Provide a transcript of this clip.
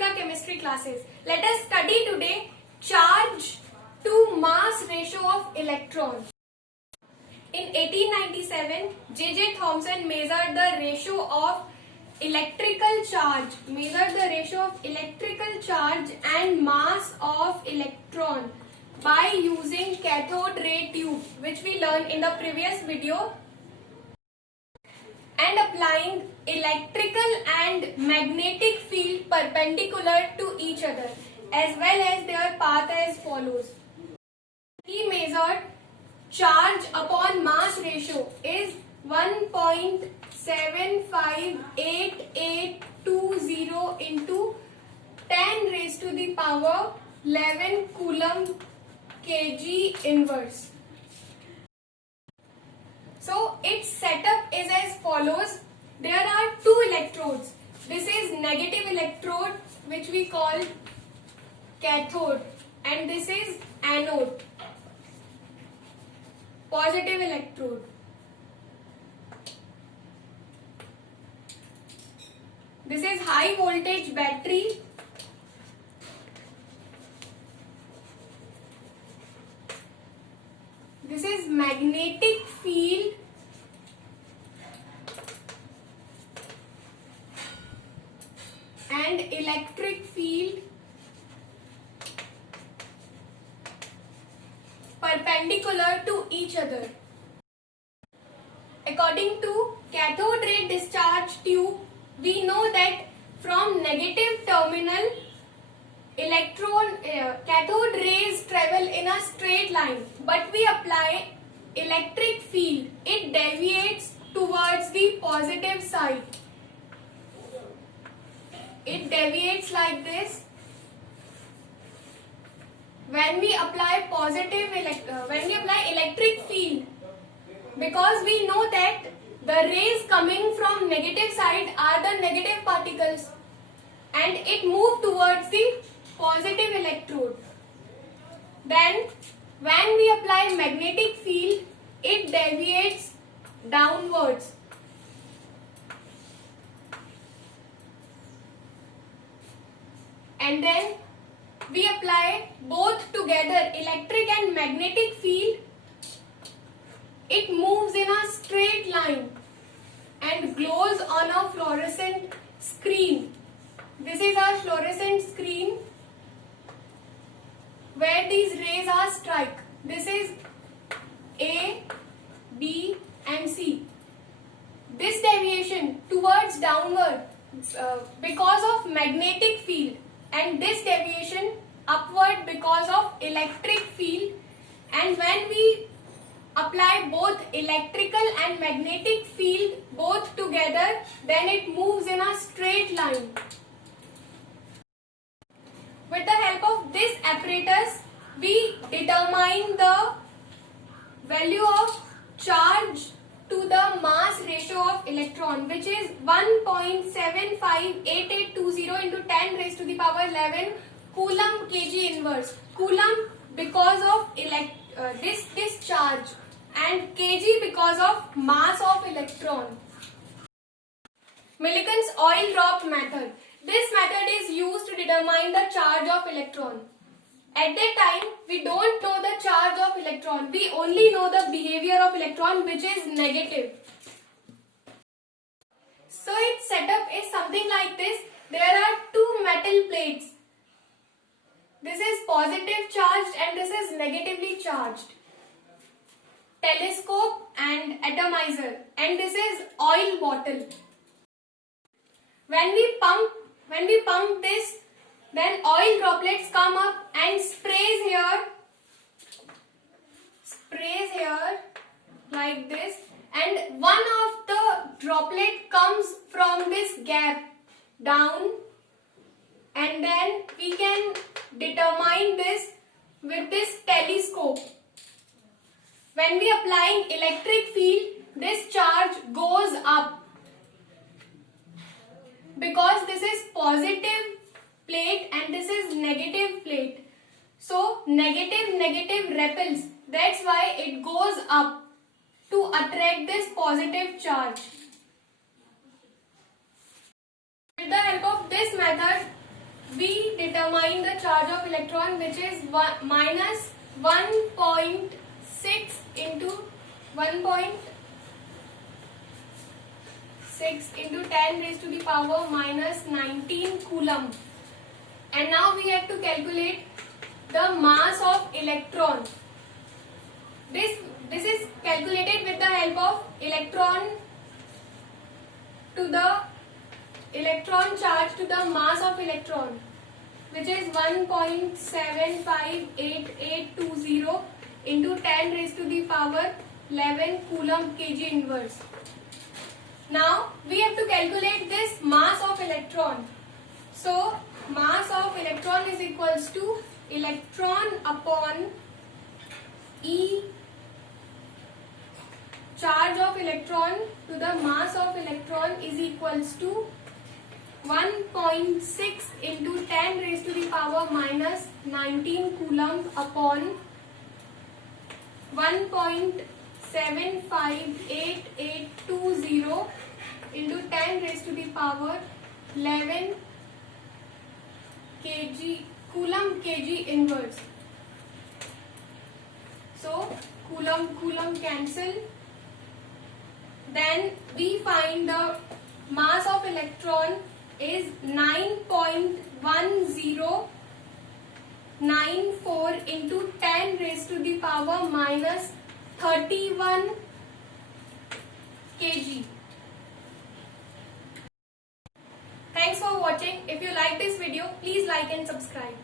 the chemistry classes. Let us study today charge to mass ratio of electrons. In 1897, J.J. Thomson measured the ratio of electrical charge and mass of electron by using cathode ray tube, which we learned in the previous video, and applying electrical and magnetic field perpendicular to each other, as well as their path as follows. He measured charge upon mass ratio is 1.758820 into 10 raised to the power 11 coulomb kg inverse. So its setup is as follows. There are two electrodes. This is negative electrode, which we call cathode, and this is anode, positive electrode. This is high voltage battery. This is magnetic field. And electric field perpendicular to each other. According to cathode ray discharge tube, we know that from negative terminal, cathode rays travel in a straight line, but we apply electric field, it deviates towards the positive side. It deviates like this. When we apply electric field, because we know that the rays coming from negative side are the negative particles, and it moves towards the positive electrode. Then when we apply magnetic field, it deviates downwards. And then we apply both together, electric and magnetic field. It moves in a straight line and glows on a fluorescent screen. This is our fluorescent screen where these rays are strike. This is A, B and C. This deviation towards downward because of magnetic field, and this deviation upward because of electric field. And when we apply both electrical and magnetic field both together, then it moves in a straight line. With the help of this apparatus, we determine the value of charge to the mass ratio of electron, which is 1.758820 into 10 raised to the power 11 coulomb kg inverse. Coulomb because of this charge, and kg because of mass of electron. Millikan's oil drop method. This method is used to determine the charge of electron. At that time, we don't know the charge of electron. We only know the behavior of electron, which is negative. So its setup is something like this. There are two metal plates. This is positive charged and this is negatively charged. Telescope and atomizer, and this is oil bottle. When we pump this, then oil droplets come up and sprays here like this, and one of the droplet comes from this gap down, and then we can determine this with this telescope. When we applying electric field, this charge goes up because this is positive plate and this is negative plate. So negative repels. That's why it goes up to attract this positive charge. With the help of this method, determine the charge of electron, which is minus 1.6 into 1.6 into 10 raised to the power minus 19 coulomb. And now we have to calculate the mass of electron. This is calculated with the help of electron charge to the mass of electron, which is 1.758820 into 10 raised to the power 11 coulomb kg inverse. Now we have to calculate this mass of electron. So mass of electron is equals to electron upon E, charge of electron to the mass of electron is equals to 1.6 into 10 raised to the power minus 19 coulomb upon 1.758820 into 10 raised to the power 11 coulomb kg inverse. So coulomb cancel. Then we find the mass of electron is 9.1094 into 10 raised to the power minus 31 kg. Thanks for watching. If you like this video, please like and subscribe.